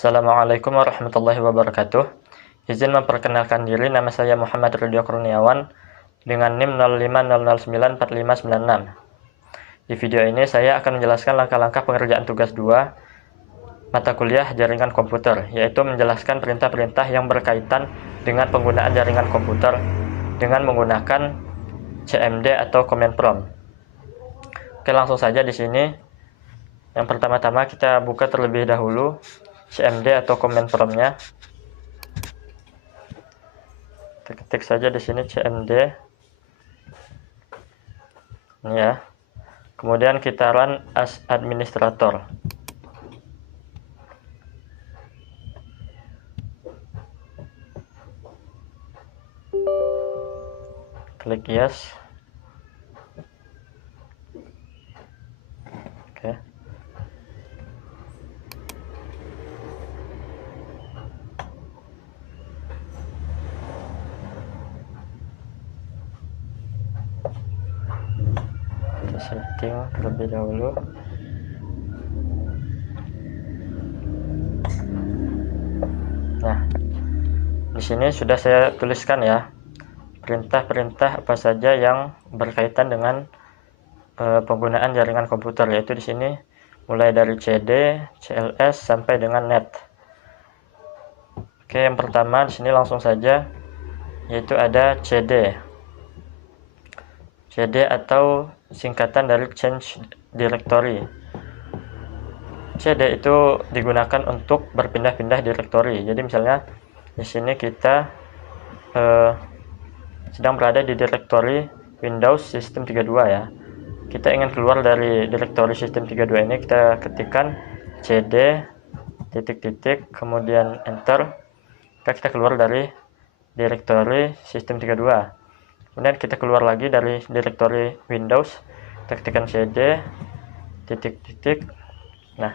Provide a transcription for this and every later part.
Assalamualaikum warahmatullahi wabarakatuh. Izin memperkenalkan diri, nama saya Muhammad Ridho Kurniawan dengan NIM 0500945596. Di video ini saya akan menjelaskan langkah-langkah pengerjaan tugas 2 mata kuliah jaringan komputer, yaitu menjelaskan perintah-perintah yang berkaitan dengan penggunaan jaringan komputer dengan menggunakan CMD atau command prompt. Oke, langsung saja di sini. Yang pertama-tama kita buka terlebih dahulu CMD atau command prompt-nya. Kita ketik saja di sini CMD. Ini ya. Kemudian kita run as administrator. Klik yes. Oke. Setting terlebih dahulu. Nah, di sini sudah saya tuliskan ya perintah-perintah apa saja yang berkaitan dengan penggunaan jaringan komputer, yaitu di sini mulai dari CD, CLS sampai dengan NET. Oke, yang pertama di sini langsung saja yaitu ada CD. CD atau singkatan dari change directory. CD itu digunakan untuk berpindah-pindah directory. Jadi misalnya di sini kita sedang berada di directory Windows System 32 ya. Kita ingin keluar dari directory System 32 ini, kita ketikkan CD titik-titik kemudian enter. Maka kita keluar dari directory System 32. Kemudian kita keluar lagi dari directory Windows, kita ketikkan CD titik-titik. Nah,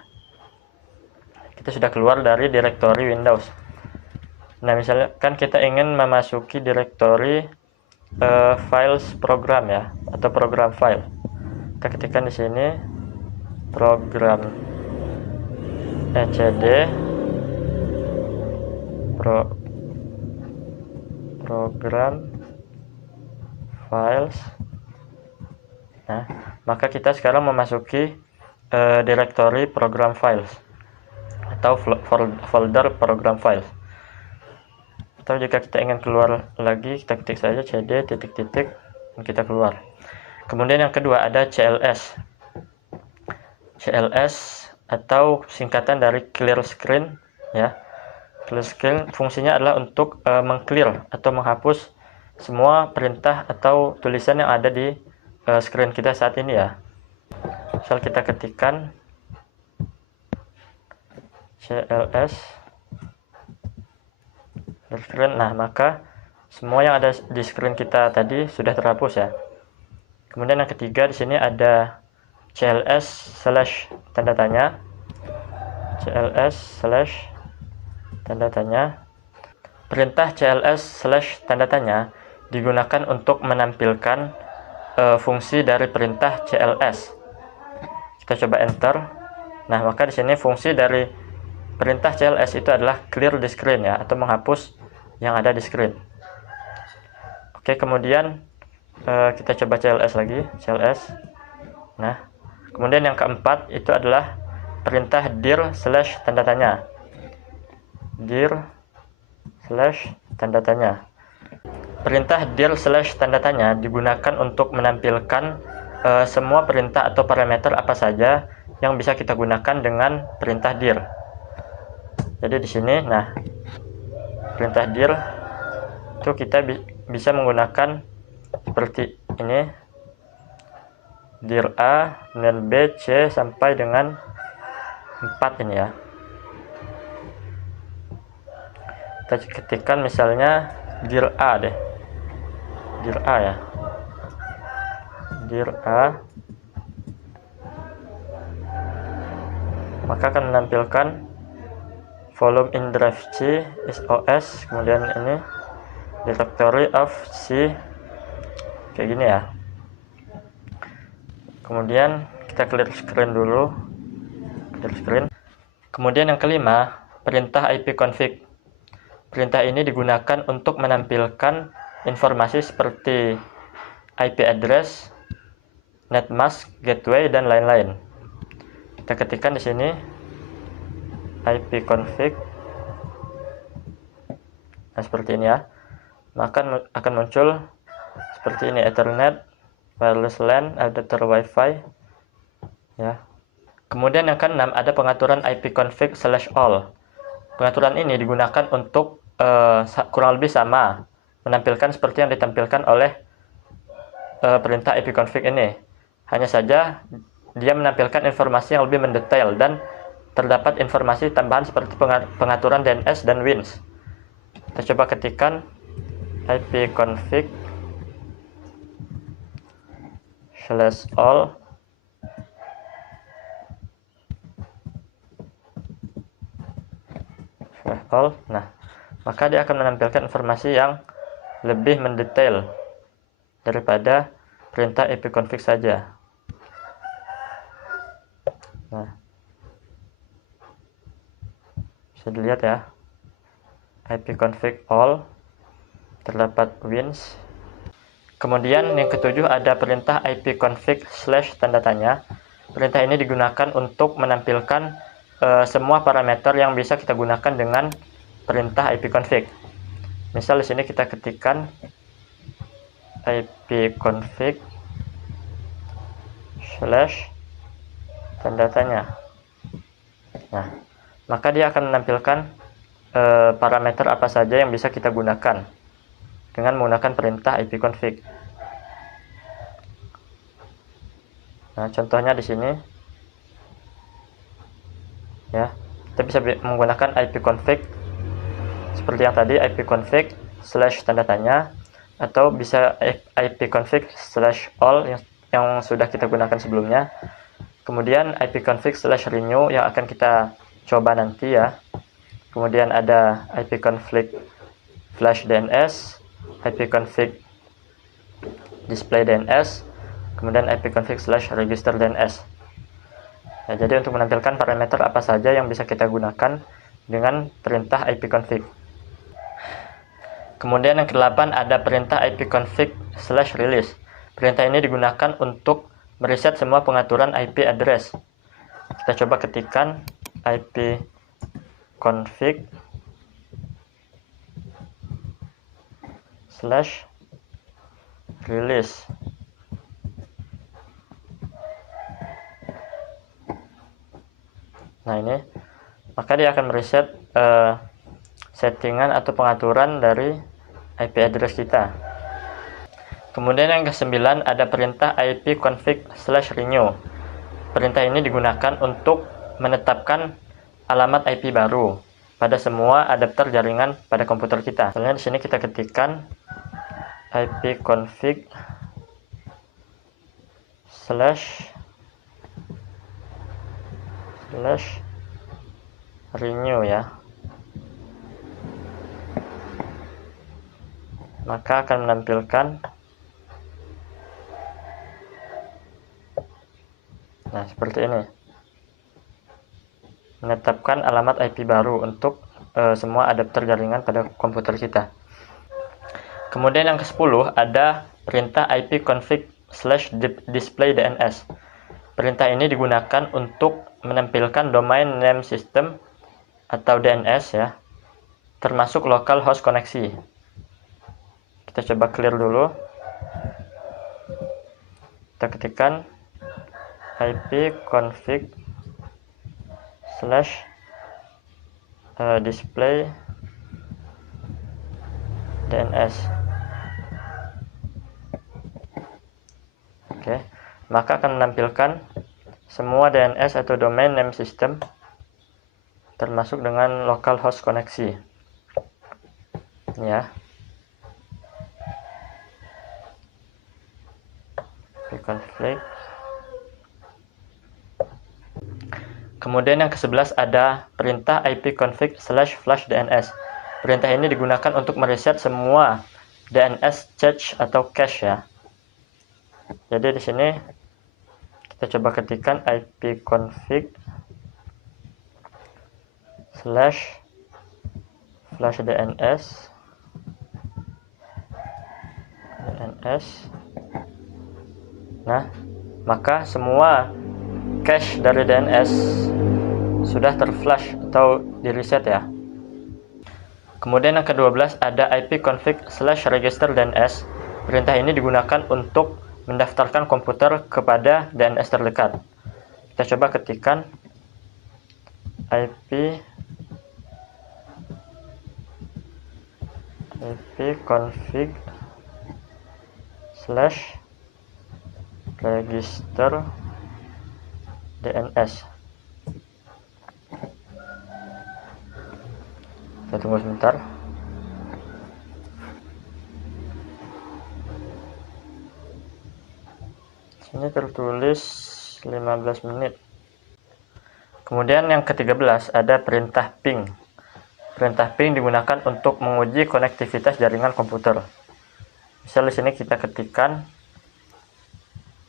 kita sudah keluar dari directory Windows. Nah, misalkan kita ingin memasuki directory files program ya, atau program file. Kita ketikkan di sini program CD program files. Nah, maka kita sekarang memasuki directory program files atau folder program files. Atau jika kita ingin keluar lagi, kita ketik saja CD titik-titik dan kita keluar. Kemudian yang kedua ada CLS. CLS atau singkatan dari clear screen ya. Clear screen fungsinya adalah untuk meng-clear atau menghapus semua perintah atau tulisan yang ada di screen kita saat ini ya. Misal kita ketikkan CLS screen, nah maka semua yang ada di screen kita tadi sudah terhapus ya. Kemudian yang ketiga di sini ada CLS slash tanda tanya. CLS slash tanda tanya. Perintah CLS slash tanda tanya digunakan untuk menampilkan fungsi dari perintah CLS. Kita coba enter. Nah, maka di sini fungsi dari perintah CLS itu adalah clear the screen ya, atau menghapus yang ada di screen. Oke, kemudian kita coba CLS lagi, CLS. Nah, kemudian yang keempat itu adalah perintah dir slash tanda tanya. Dir slash tanda tanya. Perintah dir slash tanda tanya digunakan untuk menampilkan semua perintah atau parameter apa saja yang bisa kita gunakan dengan perintah dir. Jadi di sini, nah, perintah dir itu kita bisa menggunakan seperti ini, dir A, kemudian B, C sampai dengan 4 ini ya. Kita ketikkan misalnya dir A deh, dir A ya, dir A, maka akan menampilkan volume in drive C is OS, kemudian ini directory of C, kayak gini ya. Kemudian kita clear screen dulu, clear screen. Kemudian yang kelima perintah ipconfig. Perintah ini digunakan untuk menampilkan informasi seperti IP address, netmask, gateway, dan lain-lain. Kita ketikkan di sini ipconfig. Nah, seperti ini ya. Maka akan muncul seperti ini: Ethernet, wireless LAN, adapter Wi-Fi, ya. Kemudian yang keenam ada pengaturan ipconfig/all. Pengaturan ini digunakan untuk kurang lebih sama, menampilkan seperti yang ditampilkan oleh perintah ipconfig ini. Hanya saja dia menampilkan informasi yang lebih mendetail dan terdapat informasi tambahan seperti pengaturan DNS dan WINS. Kita coba ketikkan ipconfig/all. Nah, maka dia akan menampilkan informasi yang lebih mendetail daripada perintah ipconfig saja. Nah, bisa dilihat ya, ipconfig all, terdapat WINS. Kemudian yang ketujuh ada perintah ipconfig/tanda tanya. Perintah ini digunakan untuk menampilkan semua parameter yang bisa kita gunakan dengan perintah ipconfig. Misal di sini kita ketikkan ipconfig/tanda tanya. Nah, maka dia akan menampilkan parameter apa saja yang bisa kita gunakan dengan menggunakan perintah ipconfig. Nah, contohnya di sini ya, kita bisa menggunakan ipconfig seperti yang tadi, ipconfig/tanda tanya, atau bisa ipconfig/all yang sudah kita gunakan sebelumnya. Kemudian ipconfig/renew yang akan kita coba nanti ya. Kemudian ada ipconfig/DNS, ipconfig display DNS, kemudian ipconfig/register DNS. Ya, jadi untuk menampilkan parameter apa saja yang bisa kita gunakan dengan perintah ipconfig. Kemudian yang ke-8 ada perintah ipconfig/release. Perintah ini digunakan untuk mereset semua pengaturan IP address. Kita coba ketikkan ipconfig/release. Nah, ini maka dia akan mereset settingan atau pengaturan dari IP address kita. Kemudian yang ke-9 ada perintah ipconfig/renew. Perintah ini digunakan untuk menetapkan alamat IP baru pada semua adapter jaringan pada komputer kita. Misalnya di sini kita ketikkan ipconfig/renew ya. Maka akan menampilkan seperti ini, menetapkan alamat IP baru untuk semua adapter jaringan pada komputer kita. Kemudian yang ke-10 ada perintah ipconfig/display DNS. Perintah ini digunakan untuk menampilkan domain name system atau DNS ya, termasuk local host koneksi. Kita coba clear dulu. Kita ketikkan ipconfig/display DNS. Oke, maka akan menampilkan semua DNS atau domain name system termasuk dengan local host koneksi. Ya. Ipconfig. Kemudian yang ke-11 ada perintah ipconfig/flushdns. Perintah ini digunakan untuk mereset semua DNS cache atau cache ya. Jadi di sini kita coba ketikkan ipconfig/flushdns. slash flash DNS. Nah, maka semua cache dari DNS sudah terflash atau di reset ya. Kemudian yang ke-12 ada ipconfig/register DNS. Perintah ini digunakan untuk mendaftarkan komputer kepada DNS terdekat. Kita coba ketikkan ipconfig/register DNS. Kita tunggu sebentar. Sini tertulis 15 menit. Kemudian yang ke-13 ada perintah ping. Perintah ping digunakan untuk menguji konektivitas jaringan komputer. Misal di sini kita ketikkan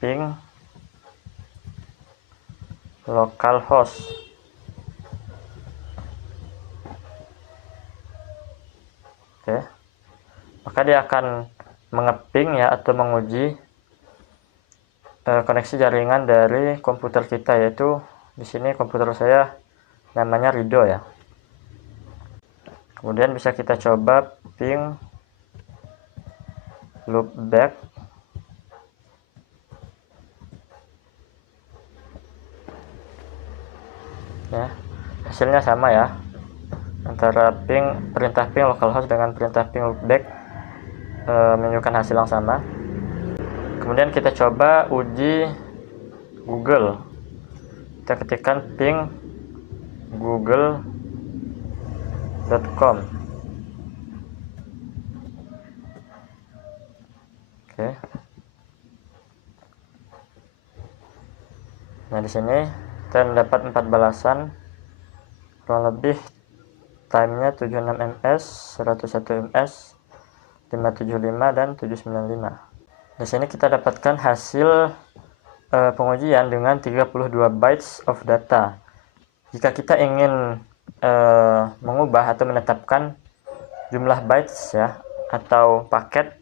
ping localhost. Oke. Maka dia akan mengeping ya atau menguji koneksi jaringan dari komputer kita, yaitu di sini komputer saya namanya Rido ya. Kemudian bisa kita coba ping loopback. Ya, hasilnya sama ya. Antara perintah ping localhost dengan perintah ping loopback menunjukkan hasil yang sama. Kemudian kita coba uji Google. Kita ketikkan ping google.com. Oke. Nah, di sini kita mendapat 4 balasan. Kurang lebih timenya 76 ms, 101 ms, 575 dan 795. Di sini kita dapatkan hasil pengujian dengan 32 bytes of data. Jika kita ingin mengubah atau menetapkan jumlah bytes ya atau paket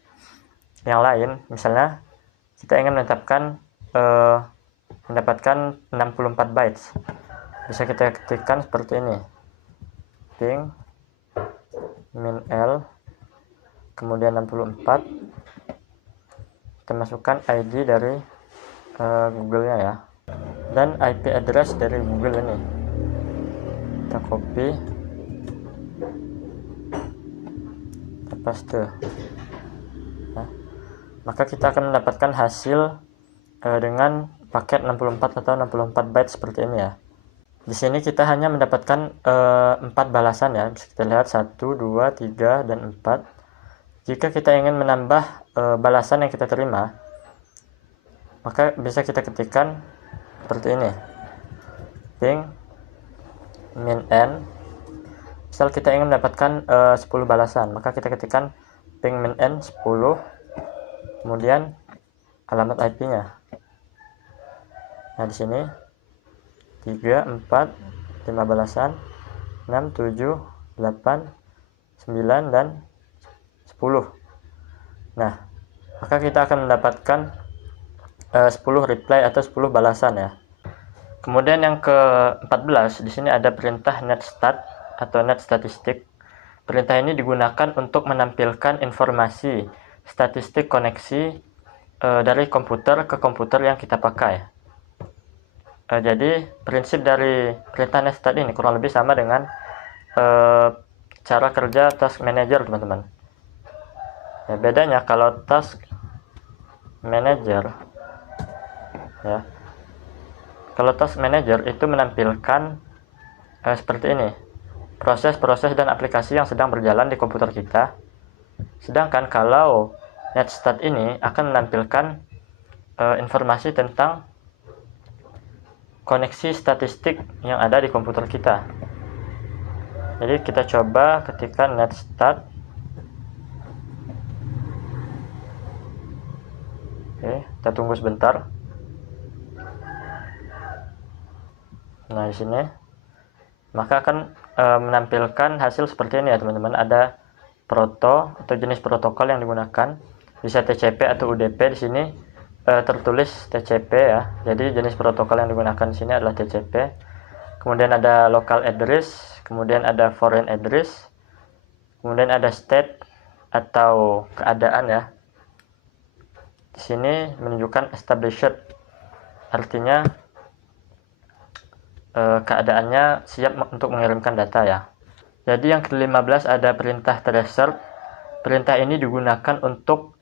yang lain, misalnya kita ingin menetapkan mendapatkan 64 bytes, bisa kita ketikkan seperti ini, ping min l kemudian 64, kita masukkan ID dari Google-nya ya, dan IP address dari Google ini kita copy, kita paste. Nah, maka kita akan mendapatkan hasil dengan paket 64 atau 64 bytes seperti ini ya. Di sini kita hanya mendapatkan 4 balasan ya, bisa kita lihat 1, 2, 3, dan 4. Jika kita ingin menambah balasan yang kita terima, maka bisa kita ketikkan seperti ini, ping min n. Misal kita ingin mendapatkan 10 balasan, maka kita ketikkan ping min n 10, kemudian alamat IP-nya. Nah, di sini 3, 4, 5 balasan, 6, 7, 8, 9, dan 10. Nah, maka kita akan mendapatkan 10 reply atau 10 balasan ya. Kemudian yang ke-14, di sini ada perintah netstat atau net statistik. Perintah ini digunakan untuk menampilkan informasi statistik koneksi dari komputer ke komputer yang kita pakai. Jadi prinsip dari perintah netstat ini kurang lebih sama dengan cara kerja task manager, teman-teman. Ya, bedanya kalau task manager ya, kalau task manager itu menampilkan seperti ini, proses-proses dan aplikasi yang sedang berjalan di komputer kita. Sedangkan kalau netstat ini akan menampilkan informasi tentang koneksi statistik yang ada di komputer kita. Jadi kita coba ketikkan netstat. Oke, kita tunggu sebentar. Nah, di sini maka akan menampilkan hasil seperti ini ya teman-teman. Ada proto atau jenis protokol yang digunakan, bisa TCP atau UDP. Di sini tertulis TCP ya. Jadi jenis protokol yang digunakan di sini adalah TCP. Kemudian ada local address, kemudian ada foreign address, kemudian ada state atau keadaan ya. Di sini menunjukkan established, artinya keadaannya siap untuk mengirimkan data ya. Jadi yang ke-15 ada perintah tracer. Perintah ini digunakan untuk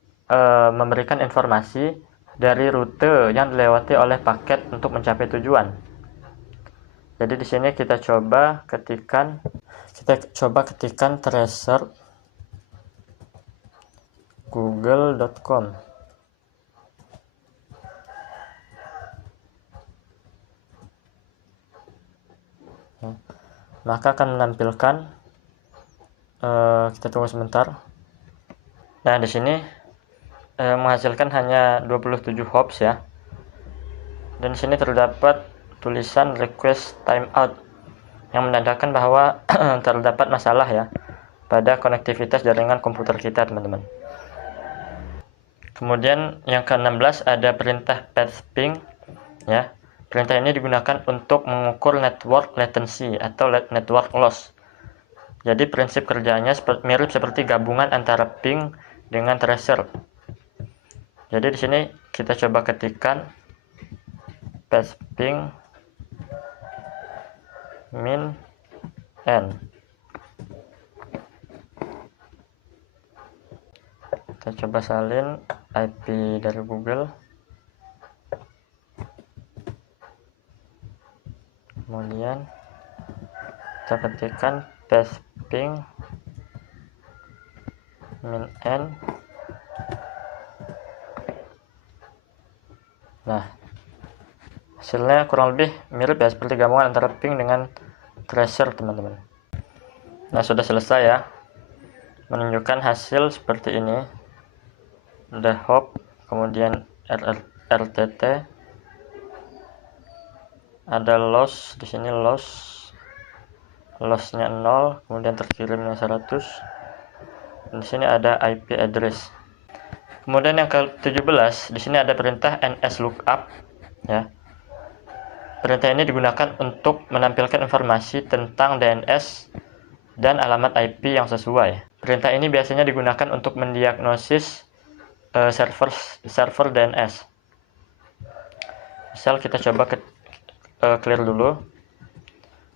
memberikan informasi dari rute yang dilewati oleh paket untuk mencapai tujuan. Jadi di sini kita coba ketikkan tracer google.com. Maka akan menampilkan, kita tunggu sebentar. Nah, di sini menghasilkan hanya 27 hops ya. Dan di sini terdapat tulisan request timeout yang menandakan bahwa terdapat masalah ya pada konektivitas jaringan komputer kita, teman-teman. Kemudian yang ke-16 ada perintah path ping ya. Perintah ini digunakan untuk mengukur network latency atau network loss. Jadi prinsip kerjanya mirip seperti gabungan antara ping dengan tracer. Jadi di sini kita coba ketikkan path ping min n. Kita coba salin IP dari Google. Kemudian kita ketikkan path ping min n. Nah, hasilnya kurang lebih mirip ya, seperti gabungan antara ping dengan tracer, teman-teman. Nah, sudah selesai ya, menunjukkan hasil seperti ini. Ada hop, kemudian RTT, ada loss. Di sini lossnya 0, kemudian terkirimnya 100. Dan di sini ada IP address. Kemudian yang ke-17, di sini ada perintah nslookup ya. Perintah ini digunakan untuk menampilkan informasi tentang DNS dan alamat IP yang sesuai. Perintah ini biasanya digunakan untuk mendiagnosis server DNS. Misal kita coba clear dulu.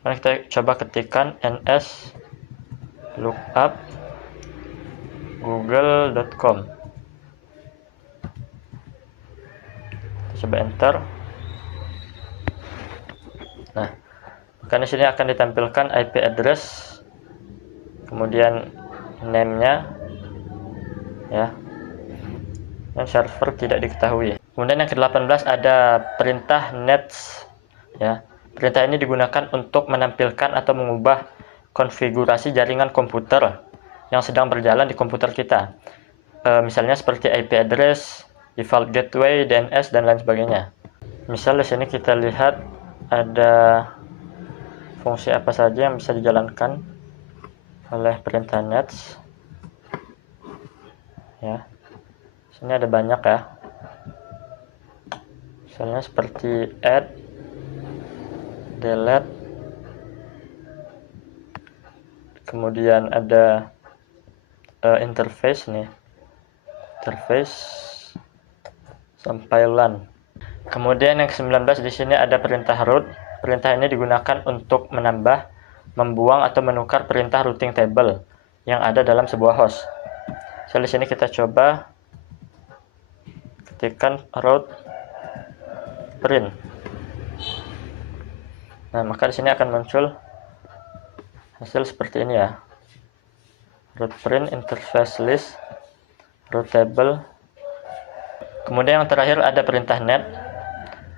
Nah, kita coba ketikkan nslookup google.com. Coba enter. Nah, maka di sini akan ditampilkan IP address, kemudian name-nya ya, dan server tidak diketahui. Kemudian yang ke-18 ada perintah nets ya. Perintah ini digunakan untuk menampilkan atau mengubah konfigurasi jaringan komputer yang sedang berjalan di komputer kita. Misalnya seperti IP address, default gateway, DNS, dan lain sebagainya. Misal di sini kita lihat ada fungsi apa saja yang bisa dijalankan oleh perintah nets. Ya, sini ada banyak ya. Misalnya seperti add, delete, kemudian ada interface nih, interface sampai LAN. Kemudian yang ke-19 di sini ada perintah route. Perintah ini digunakan untuk menambah, membuang atau menukar perintah routing table yang ada dalam sebuah host. So, di sini kita coba ketikkan route print. Nah, maka di sini akan muncul hasil seperti ini ya. Route print, interface list, route table. Kemudian yang terakhir ada perintah net.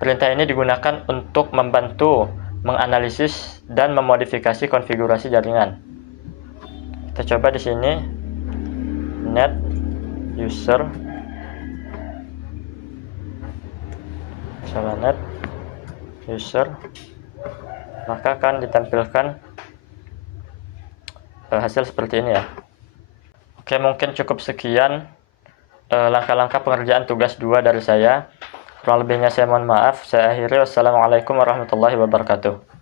Perintah ini digunakan untuk membantu menganalisis dan memodifikasi konfigurasi jaringan. Kita coba di sini net user, misalnya net user, maka akan ditampilkan hasil seperti ini ya. Oke, mungkin cukup sekian langkah-langkah pengerjaan tugas 2 dari saya. Kurang lebihnya saya mohon maaf. Saya akhiri. Wassalamualaikum warahmatullahi wabarakatuh.